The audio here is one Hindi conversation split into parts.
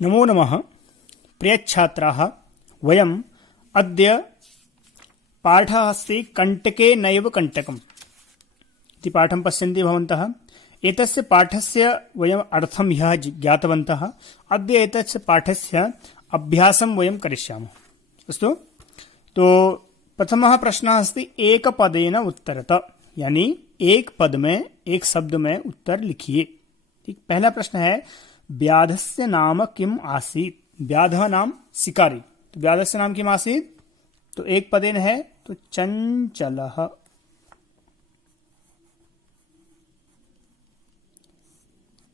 नमो नमः प्रियच्छात्राः वयम् अद्य पाठः अस्ति कण्टके नैव कण्टकम् इति पाठं पश्यन्ति भवन्तः। एतस्य पाठस्य वयम् अर्थं ह्यः ज्ञातवन्तः। अद्य एतस्य पाठस्य अभ्यासं वयं करिष्यामः। अस्तु, तो प्रथमः प्रश्नः अस्ति एकपदेन उत्तरत, यानी एक पद में एक शब्द में उत्तर लिखिए। ठीक, पहला प्रश्न है व्याधस्य नाम किम आसीत्। व्याधः नाम शिकारी, तो व्याधस्य नाम किम आसीत्, तो एक पदेन है तो चंचलः।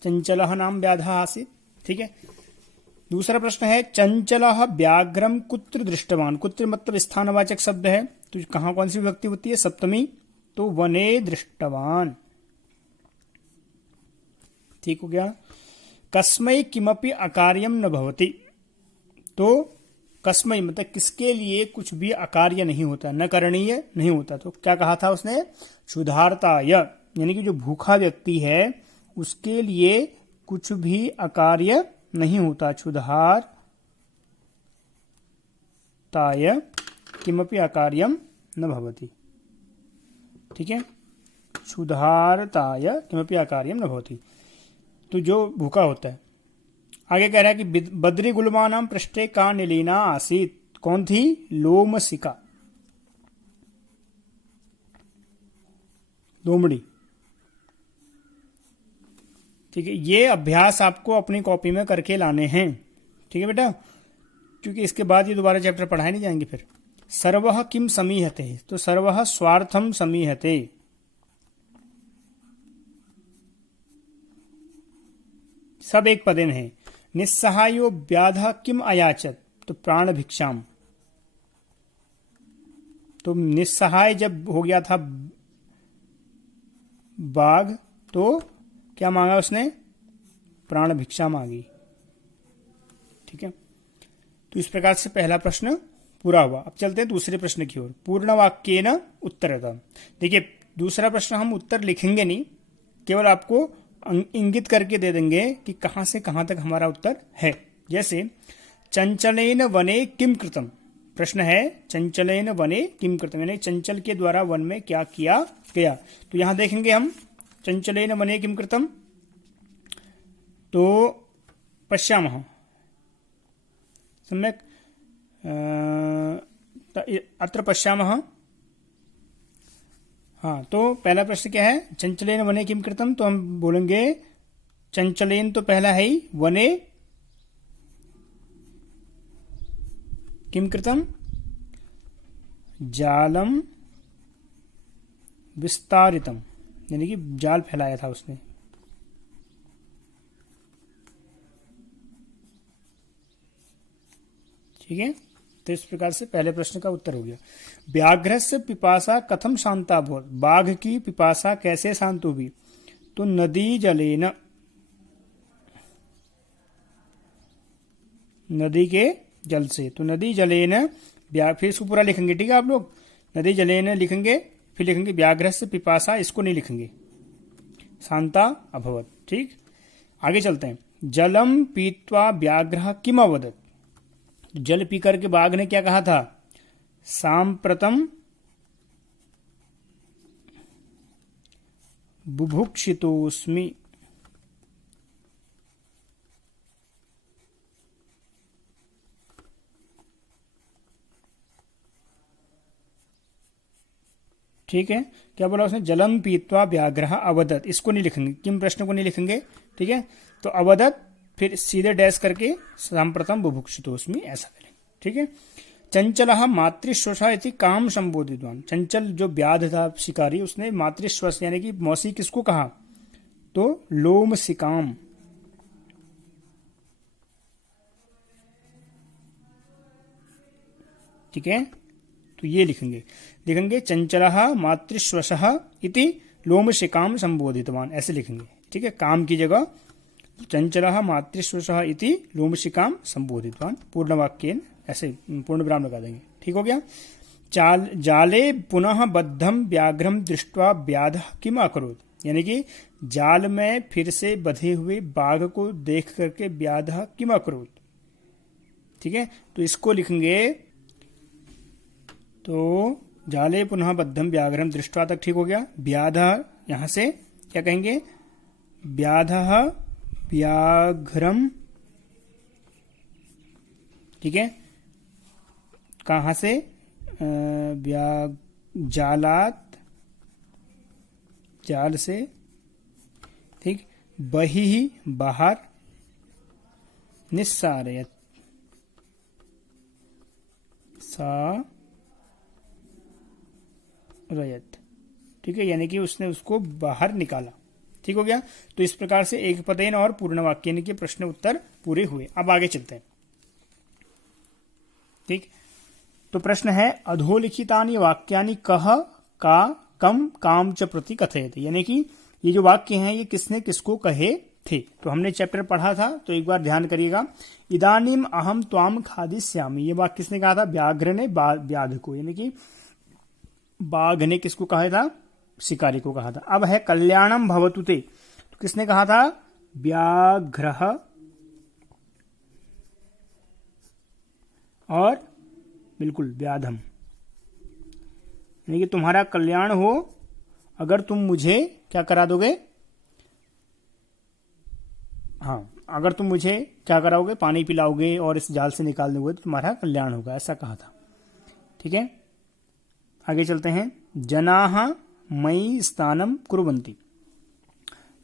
चंचलः नाम व्याधः आसीत्। ठीक है, दूसरा प्रश्न है चंचलः व्याघ्रम कुत्र दृष्टवान। कुत्र मतलब स्थानवाचक शब्द है, तो कहाँ कौन सी विभक्ति होती है, सप्तमी, तो वने दृष्टवान। ठीक हो गया। कस्मै किमपि अकार्यम न भवति, तो कस्मै मतलब किसके लिए कुछ भी अकार्य नहीं होता, न करणीय नहीं होता। तो क्या कहा था उसने, क्षुधार्ताय, यानी कि जो भूखा व्यक्ति है उसके लिए कुछ भी अकार्य नहीं होता। क्षुधार्ताय किमपि अकार्यम न भवति। ठीक है, क्षुधार्ताय किमपि अकार्यम न भवति, तो जो भूखा होता है। आगे कह रहा है कि बद्री गुल्मानां पृष्ठे का निलीना आसीत। कौन थी, लोमशिका, लोमड़ी। ठीक है, ये अभ्यास आपको अपनी कॉपी में करके लाने हैं। ठीक है बेटा, क्योंकि इसके बाद ये दोबारा चैप्टर पढ़ाए नहीं जाएंगे फिर। सर्वः किम समीहते, तो सर्वः स्वार्थम समीहते। सब एक पदेन है। निस्सहायो व्याधः किम अयाचत, तो प्राण भिक्षाम। तो निस्सहाय जब हो गया था बाघ, तो क्या मांगा उसने, प्राण भिक्षा मांगी। ठीक है, तो इस प्रकार से पहला प्रश्न पूरा हुआ। अब चलते हैं दूसरे प्रश्न की ओर। पूर्ण वाक्येन उत्तरतः। देखिए, दूसरा प्रश्न हम उत्तर लिखेंगे नहीं, केवल आपको इंगित करके दे देंगे कि कहां से कहां तक हमारा उत्तर है। जैसे चंचलेन वने किम कृतम, प्रश्न है चंचलेन वने किम कृतम, यानी चंचल के द्वारा वन में क्या किया गया। तो यहां देखेंगे हम चंचलेन वने किम कृतम, तो पश्यामः सम्यक् अत्र पश्यामः। हाँ, तो पहला प्रश्न क्या है, चंचलेन वने किम कृतम, तो हम बोलेंगे चंचलेन तो पहला है ही, वने किम कृतम, जालम विस्तारितम, यानी कि जाल फैलाया था उसने। ठीक है, तो इस प्रकार से पहले प्रश्न का उत्तर हो गया। व्याघ्रस्य पिपासा कथम शांता भवत, बाघ की पिपासा कैसे शांत होगी, तो नदी जलेन, नदी के जल से। तो नदी जलेन, फिर इसको पूरा लिखेंगे। ठीक है, आप लोग नदी जलेन लिखेंगे, फिर लिखेंगे व्याघ्रस्य पिपासा, इसको नहीं लिखेंगे, शांता अभवत। ठीक, आगे चलते हैं। जलम पीत्वा व्याघ्र किम अवदत, जल पीकर के बाघ ने क्या कहा था, सांप्रतम बुभुक्षितोस्मि। ठीक है, क्या बोला उसने, जलम पीत्वा व्याघ्र अवदत, इसको नहीं लिखेंगे, किम प्रश्न को नहीं लिखेंगे। ठीक है, तो अवदत, फिर सीधे डैश करके सांप्रतम बुभुक्षितोस्मि ऐसा करें। ठीक है, चंचलः मातृश्वसा इति काम संबोधितवान। चंचल जो व्याध था शिकारी, उसने मातृश्वस यानी कि मौसी किसको कहा, तो लोमशिकाम। ठीक है, तो ये लिखेंगे चंचलः मातृश्वसः इति लोमशिकाम संबोधितवान, ऐसे लिखेंगे। ठीक है, काम की जगह चंचलः मातृश्वसः इति लोमशिकाम संबोधितवान, पूर्ण वाक्येन ऐसे पूर्ण विराम लगा देंगे। ठीक हो गया। जाले पुनः बद्धम व्याघ्रम दृष्ट्वा व्याधः किम अकरोत्, यानी कि जाल में फिर से बंधे हुए बाघ को देख करके व्याधः किम अकरोत्। ठीक है, तो इसको लिखेंगे, तो जाले पुनः बद्धम व्याघ्रम दृष्ट्वा तक ठीक हो गया। व्याधः यहां से क्या कहेंगे, व्याधः व्याघ्रम, ठीक है, कहां से, जालात, जाल से, ठीक, बहिः बाहर, निस्सारयत, सारयत, ठीक है, यानी कि उसने उसको बाहर निकाला। ठीक हो गया। तो इस प्रकार से एक पदेन और पूर्ण वाक्य यानी कि प्रश्न उत्तर पूरे हुए। अब आगे चलते हैं। ठीक, तो प्रश्न है अधोलिखितानि वाक्यानि कह, का, कम, काम च प्रति कथयति, यानी कि ये जो वाक्य हैं ये किसने किसको कहे थे। तो हमने चैप्टर पढ़ा था, तो एक बार ध्यान करिएगा। इदानीम अहम त्वाम खादिष्यामि, ये वाक्य किसने कहा था, व्याघ्र ने व्याध को, यानी कि बाघ ने किसको कहा था, शिकारी को कहा था। अब है कल्याणम भवतु ते, तो किसने कहा था, व्याघ्रः, और बिल्कुल व्याधम, यानी कि तुम्हारा कल्याण हो अगर तुम मुझे क्या करा दोगे, हाँ, अगर तुम मुझे क्या कराओगे, पानी पिलाओगे और इस जाल से निकाल दोगे तो तुम्हारा कल्याण होगा, ऐसा कहा था। ठीक है, आगे चलते हैं। जनाः मयि स्नानं कुर्वन्ति,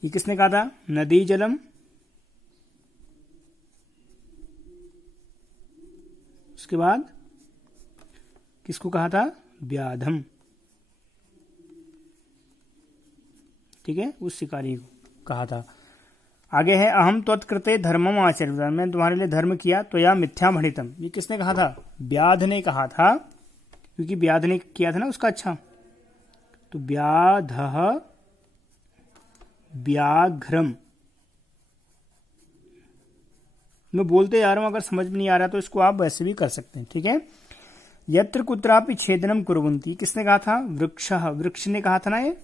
ये किसने कहा था, नदी जलम, उसके बाद किसको कहा था, व्याधम, ठीक है, उस शिकारी को कहा था। आगे है अहम त्वत्कृते धर्मम आचर्य, मैंने तुम्हारे लिए धर्म किया तो या मिथ्या भणितम, ये किसने कहा था, व्याध ने कहा था, क्योंकि व्याध ने किया था ना उसका अच्छा। तो व्याधः व्याघ्रम, मैं बोलते जा रहा हूं, अगर समझ में नहीं आ रहा तो इसको आप वैसे भी कर सकते हैं। ठीक है, यत्र कुत्रापि छेदनम कुर्वन्ति, किसने कहा था, वृक्षः, वृक्ष ने कहा था ना ये,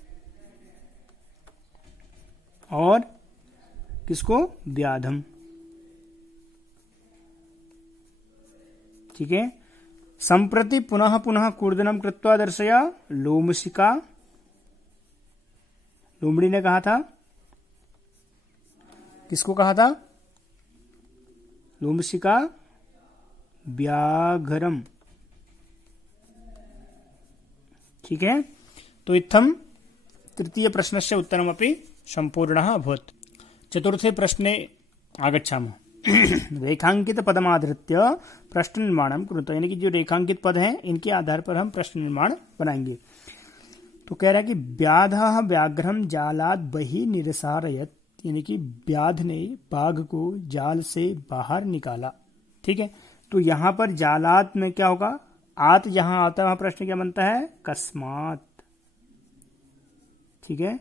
और किसको, व्याधम। ठीक है, संप्रति पुनः पुनः कूर्दनम कृत्वा दर्शया, लोमशिका, लोमड़ी ने कहा था, किसको कहा था, लोमशिका व्याघ्रम। ठीक है, तो इत्थम तृतीय प्रश्नस्य उत्तरमपि संपूर्णः अभवत्। चतुर्थे प्रश्ने आगच्छामः। रेखांकित पदमाधृत्य प्रश्न निर्माणम कुरुत, यानी कि जो रेखांकित पद हैं इनके आधार पर हम प्रश्न निर्माण बनाएंगे। तो कह रहा है कि व्याधः व्याघ्रम जालात बहि निरसारयत, यानी कि व्याध ने बाघ को जाल से बाहर निकाला। ठीक है, तो यहां पर जालात में क्या होगा, आत जहां आता है वहां प्रश्न क्या बनता है, कस्मात। ठीक है,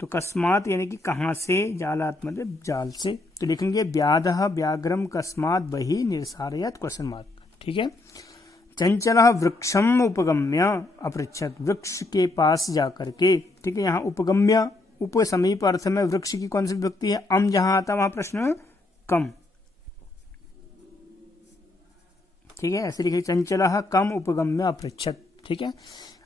तो कस्मात यानी कि कहां से, जालात मतलब जाल से, तो लिखेंगे व्याधः व्याघ्रम कस्मात बहि निरसारयत क्वेश्चन मार्क। ठीक है, चंचलः वृक्षम उपगम्य अपृच्छत, वृक्ष के पास जाकर के। ठीक है, यहाँ उपगम्य, उप समीप अर्थ में वृक्ष की कौन सी विभक्ति है, अम जहां आता वहां प्रश्न कम। ठीक है, ऐसे लिखे, चंचलः कम उपगम्य अपृच्छत। ठीक है,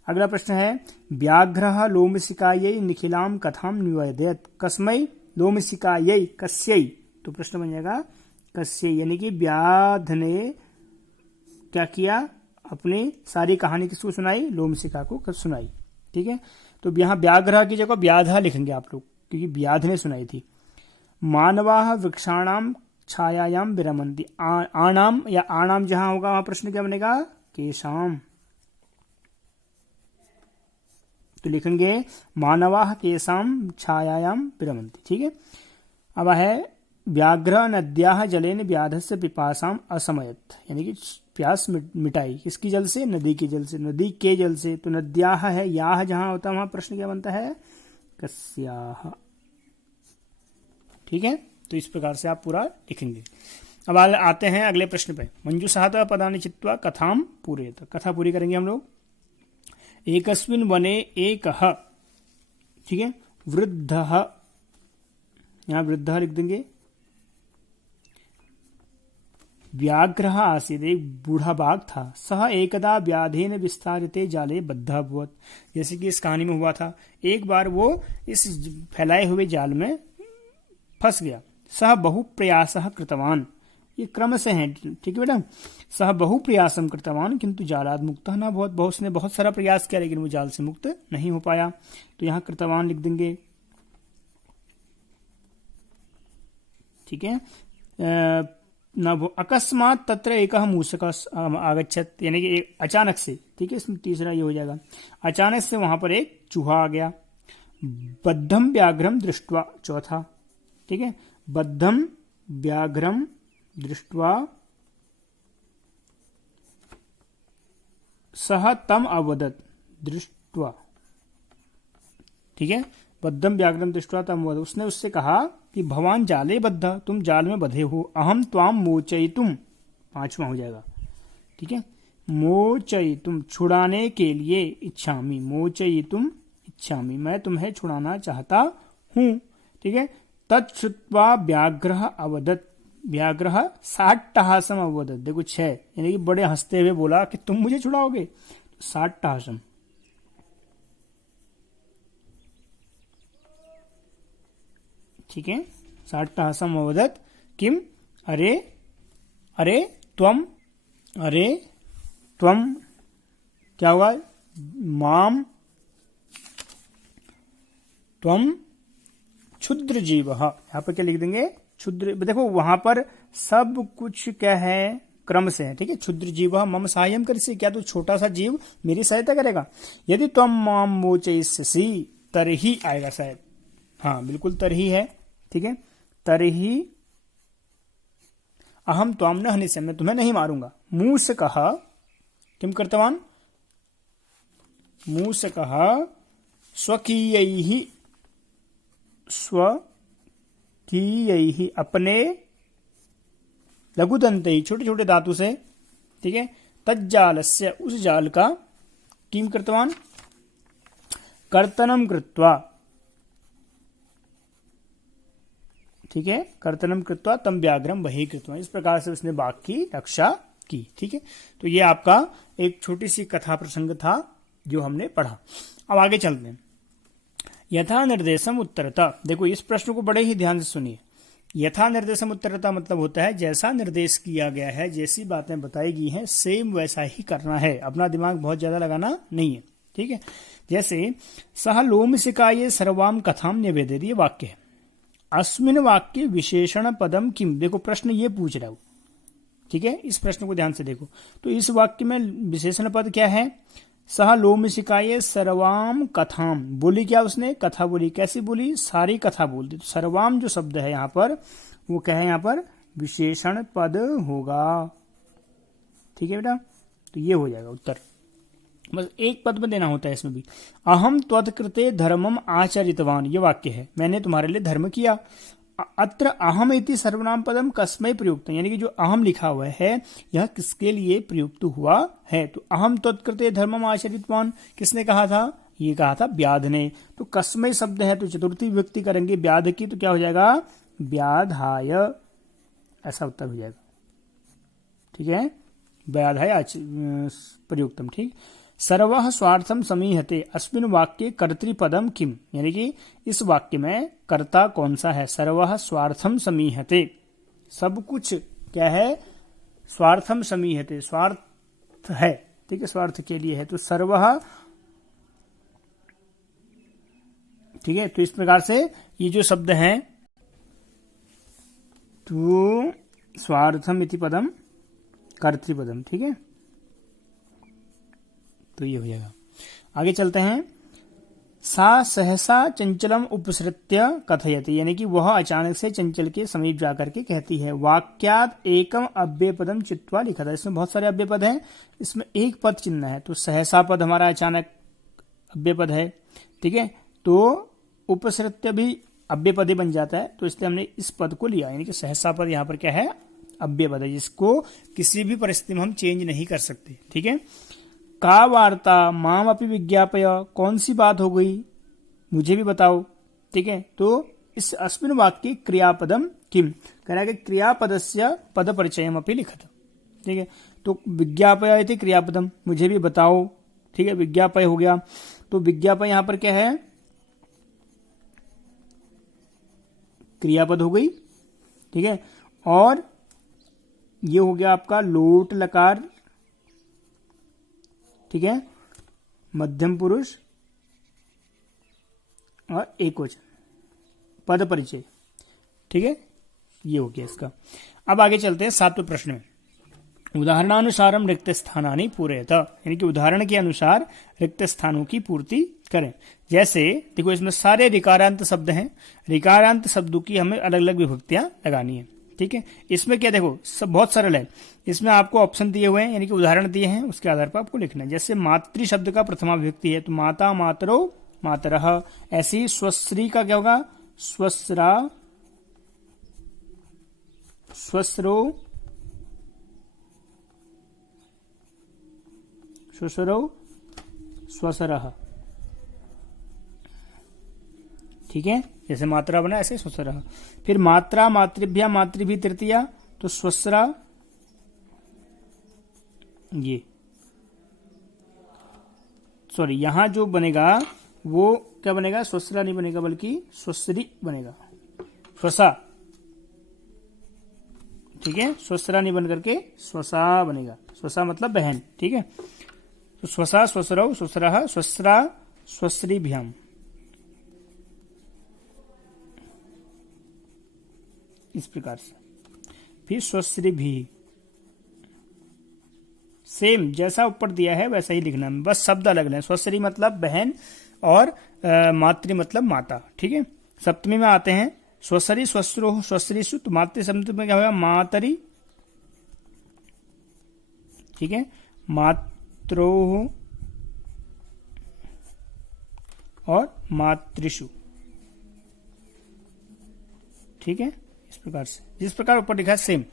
अगला प्रश्न है व्याघ्रः लोमशिकायै निखिलाम कथाम निवेदयत, कस्मै लोमशिकायै कस्यै, तो प्रश्न बन जाएगा कस्यै, यानी कि व्याध ने क्या किया, अपनी सारी कहानी किसको सुनाई, लोमशिका को सुनाई। ठीक है, तो यहाँ व्याघ्र की जगह व्याधा लिखेंगे आप लोग, क्योंकि व्याध ने सुनाई थी। मानवाः वृक्षाणाम छायायाम विरमन्ति, आणाम या आणाम जहां होगा वहां प्रश्न क्या बनेगा, केशाम, तो लिखेंगे मानवाः केशाम छायायाम विरमन्ति। ठीक है, अब है व्याघ्र नद्याः जलेन व्याधस्य पिपासाम असमयत, यानी कि प्यास मिटाई, किसकी जल से, नदी के जल से, नदी के जल से। तो नद्याः है, याह जहां होता है वहां प्रश्न क्या बनता है, कस्याः। ठीक है, तो इस प्रकार से आप पूरा लिखेंगे। अब आते हैं अगले प्रश्न पे। मंजूषातः पदानि चित्वा कथाम पूरयत, कथा पूरी करेंगे हम लोग। एकस्मिन् वने एकः, ठीक है, वृद्धः, यहां वृद्धः लिख देंगे, व्याघ्रः आसीत्, एक बूढ़ा बाघ था, सह एकदा व्याधेन विस्तारिते जाले बद्धः अभवत्। जैसे कि इस कहानी में हुआ था, एक बार वो इस फैलाए हुए जाल में फंस गया। सह बहु प्रयासः कृतवान, ये क्रम से है, ठीक है बेटा। सह बहु प्रयासम कृतवान किंतु जालाद मुक्तः न अभवत्, उसने बहुत सारा प्रयास किया लेकिन वो जाल से मुक्त नहीं हो पाया। तो यहाँ कृतवान लिख देंगे, ठीक है। न अकस्मात तत्र एक मूषक आगच्छत, यानी कि अचानक से, ठीक है, इसमें तीसरा ये हो जाएगा, अचानक से वहां पर एक चूहा आ गया। बद्धम व्याघ्रम दृष्ट्वा, चौथा, ठीक है, बद्धम व्याघ्रम दृष्ट्वा सह तम अवदत, दृष्ट्वा, ठीक है, बद्धम व्याघ्रम दृष्ट्वा तम अवदत, उसने उससे कहा कि भवान जाले बद्ध, तुम जाल में बधे हो, अहम त्वाम मोचयितुम, पांचवा हो जाएगा, ठीक है, मोचयितुम, छुड़ाने के लिए, इच्छामि, मोचयितुम इच्छामि, मैं तुम्हें छुड़ाना चाहता हूं, ठीक है। तच्छ्रुत्वा व्याघ्रः अवदत्, व्याघ्रः साट्टहासम अवदत्, देखो 6, यानी कि बड़े हंसते हुए बोला कि तुम मुझे छुड़ाओगे, साट्टहासम, ठीक है, साट्टहासम अवदत् किम, अरे अरे त्वम, अरे त्वम, क्या हुआ, माम त्वम क्षुद्र जीव, यहाँ पर क्या लिख देंगे, क्षुद्र, देखो वहां पर सब कुछ क्या है, क्रम से है, ठीक है। क्षुद्र जीव मम साहाय्यम करिष्यसि, क्या तू छोटा सा जीव मेरी सहायता करेगा। यदि त्वम माम मोचयिष्यसि, तरही आएगा शायद, हाँ बिल्कुल तरही है, ठीक है, तरही अहम त्वाम न हनिष्यामि, मैं तुम्हें नहीं मारूंगा। मूषकः किम कृतवान, मूषकः स्वकीयैः, स्वकीयैः, अपने लघुदन्तैः, छोटे छोटे धातु से, ठीक है, तज्जालस्य, उस जाल का, किम कृतवान, कर्तनम कृत्वा, ठीक है, कर्तनम कृत्वा तम व्याघ्रम बहिः कृत्वा, इस प्रकार से उसने बाघ की रक्षा की, ठीक है। तो ये आपका एक छोटी सी कथा प्रसंग था जो हमने पढ़ा। अब आगे चलते हैं। यथा निर्देशम उत्तरता, देखो इस प्रश्न को बड़े ही ध्यान से सुनिए। यथा निर्देशम उत्तरता मतलब होता है जैसा निर्देश किया गया है, जैसी बातें बताई गई हैं सेम वैसा ही करना है, अपना दिमाग बहुत ज्यादा लगाना नहीं है, ठीक है। जैसे सह लोमशिकाये सर्वाम कथाम निवेदयति, ये वाक्य है। अस्मिन वाक्य विशेषण पदम किम, देखो प्रश्न ये पूछ रहा हूं, ठीक है, इस प्रश्न को ध्यान से देखो। तो इस वाक्य में विशेषण पद क्या है, सह लोमशिकाये सर्वाम कथाम, बोली क्या उसने, कथा बोली, कैसी बोली, सारी कथा बोल दी। तो सर्वाम जो शब्द है यहाँ पर वो क्या है, यहाँ पर विशेषण पद होगा, ठीक है बेटा। तो ये हो जाएगा उत्तर, बस एक पद में देना होता है इसमें भी। अहम त्वत्कृते धर्मम आचरितवान, ये वाक्य है, मैंने तुम्हारे लिए धर्म किया। अत्र अहम इति सर्वनाम पदम कस्मै प्रयुक्त, यानी कि जो अहम लिखा हुआ है यह किसके लिए प्रयुक्त हुआ है। तो अहम त्वत्कृते धर्मम आचरितवान किसने कहा था, ये कहा था व्याध ने। तो कस्मै शब्द है तो चतुर्थी विभक्ति करेंगे व्याध की, तो क्या हो जाएगा, व्याधाय, ऐसा उत्तर हो जाएगा, ठीक है, व्याधाय प्रयुक्तम, ठीक। सर्वः स्वार्थम समीहते, अस्मिन् वाक्ये कर्तृपदम किम, यानी कि इस वाक्य में कर्ता कौन सा है, सर्वः स्वार्थम समीहते, सब कुछ क्या है, स्वार्थम समीहते, स्वार्थ है, ठीक है, स्वार्थ के लिए है। तो सर्वः, ठीक है, तो इस प्रकार से ये जो शब्द है, तो स्वार्थम इति पदम कर्तृपदम, ठीक है, तो ये हो जाएगा। आगे चलते हैं। सा सहसा चंचलम उपसृत्य कथयति, यानी कि वह अचानक से चंचल के समीप जाकर के कहती है। वाक्यात एकम अव्यय पदम चित्वा लिखा था, इसमें बहुत सारे अव्यय पद हैं, इसमें एक पद चिन्ह है। तो सहसा पद हमारा अचानक अव्यय पद है, ठीक है, तो उपसृत्य भी अव्यय पद ही बन जाता है, तो इसलिए हमने इस पद को लिया, यानी कि सहसा पद यहाँ पर क्या है, अव्यय पद है, जिसको किसी भी परिस्थिति में हम चेंज नहीं कर सकते, ठीक है। का वार्ता माम अपि विज्ञापय, कौन सी बात हो गई मुझे भी बताओ, ठीक है, तो इस अस्मिन् वाक्ये क्रियापदम किम, कह रहा है कि क्रियापदस्य पद परिचयम अपि लिखत। ठीक है, तो विज्ञापय इति क्रियापदम, मुझे भी बताओ। ठीक है, विज्ञापय हो गया, तो विज्ञापय यहां पर क्या है, क्रियापद हो गई। ठीक है, और ये हो गया आपका लोट लकार, ठीक है, मध्यम पुरुष और एकवचन, पद परिचय। ठीक है, ये हो गया इसका। अब आगे चलते हैं 7वें प्रश्न में। उदाहरणानुसारम रिक्त स्थानानि पूरयत, यानी कि उदाहरण के अनुसार रिक्त स्थानों की पूर्ति करें। जैसे देखो, इसमें सारे रिकारांत शब्द हैं, रिकारांत शब्दों की हमें अलग अलग विभक्तियां लगानी है। ठीक है, इसमें क्या, देखो सब बहुत सरल है। इसमें आपको ऑप्शन दिए हुए हैं, यानी कि उदाहरण दिए हैं, उसके आधार पर आपको लिखना है। जैसे मातृ शब्द का प्रथमा विभक्ति है, तो माता, मातरो, मातरः। ऐसे ही स्वश्री का क्या होगा, स्वस्रा, स्वस्रो, स्वसरौ, स्वसरः। ठीक है, जैसे मात्रा बना ऐसे स्वसरः। फिर मात्रा, मातृभ्या, मातृभि तृतीया, तो स्वस्रा, ये सॉरी यहां जो बनेगा वो क्या बनेगा, स्वस्रा नहीं बनेगा बल्कि स्वश्री बनेगा, स्वसा। ठीक है, स्वस्रा नहीं बन करके स्वसा बनेगा, स्वसा मतलब बहन। ठीक है, तो स्वसा, स्वसरौ, स्वसरः, स्वस्रा, स्वश्रीभ्याम, इस प्रकार से। फिर स्वश्री भी, सेम जैसा ऊपर दिया है वैसा ही लिखना है, बस शब्द अलग है। स्वश्री मतलब बहन और मातृ मतलब माता। ठीक है, सप्तमी में आते हैं, स्वश्री, स्वश्रो, स्वश्रीषु, तो मातृ शब्द में क्या होगा, मातरी। ठीक है, मात्रो और मातृषु। ठीक है, इस प्रकार से, जिस प्रकार ऊपर लिखा है सेम।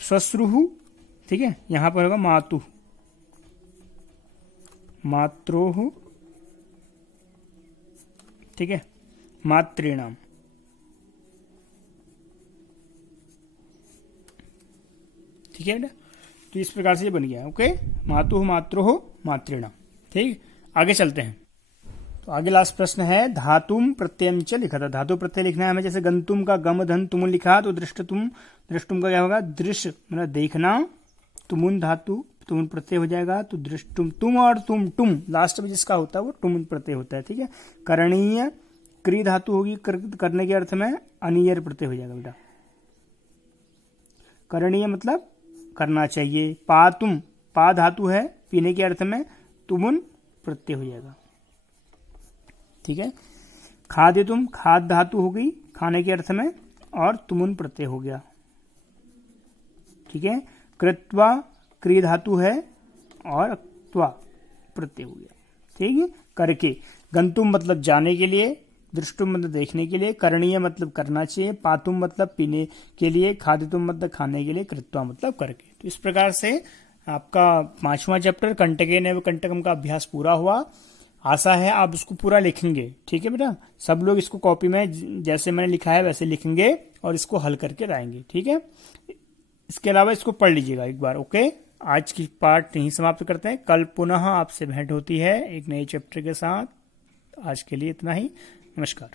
स्वश्रुहु, ठीक है, यहां पर होगा मातु, मात्रोहु, ठीक है, मातृणाम। ठीक है बेटा, तो इस प्रकार से ये बन गया। ओके, मातु, मात्रोह, मातृणाम। ठीक, आगे चलते हैं। तो आगे लास्ट प्रश्न है, धातुम प्रत्ययम च लिखा था, धातु प्रत्यय लिखना है हमें। जैसे गंतुम का गम धन तुमुन लिखा, तो दृष्टुम, दृष्टुम का क्या होगा, दृश्य मतलब देखना, तुमुन धातु, तुमुन प्रत्यय हो जाएगा, तो दृष्टुम, तुम और तुम, टुम लास्ट में जिसका होता है वो तुमुन प्रत्यय होता है। ठीक है, करणीय, क्री धातु होगी, करने के अर्थ में, अनियर प्रत्यय हो जाएगा बेटा। करणीय मतलब करना चाहिए। पातुम, पा धातु है, पीने के अर्थ में, तुमुन प्रत्यय हो जाएगा। ठीक है, खादितुम, खाद धातु हो गई, खाने के अर्थ में, और तुमुन प्रत्यय हो गया। ठीक है, कृत्वा, क्री धातु है, और त्वा प्रत्यय हो गया। ठीक है, करके, गंतुम मतलब जाने के लिए, दृष्टुम मतलब देखने के लिए, करणीय मतलब करना चाहिए, पातुम मतलब पीने के लिए, खादितुम मतलब खाने के लिए, कृत्वा मतलब करके। तो इस प्रकार से आपका 5वां चैप्टर कंटकेन एवं कंटकम का अभ्यास पूरा हुआ। आशा है आप इसको पूरा लिखेंगे। ठीक है बेटा, सब लोग इसको कॉपी में जैसे मैंने लिखा है वैसे लिखेंगे और इसको हल करके लाएंगे। ठीक है, इसके अलावा इसको पढ़ लीजिएगा एक बार। ओके, आज की पार्ट यहीं समाप्त करते हैं, कल पुनः आपसे भेंट होती है एक नए चैप्टर के साथ। आज के लिए इतना ही, नमस्कार।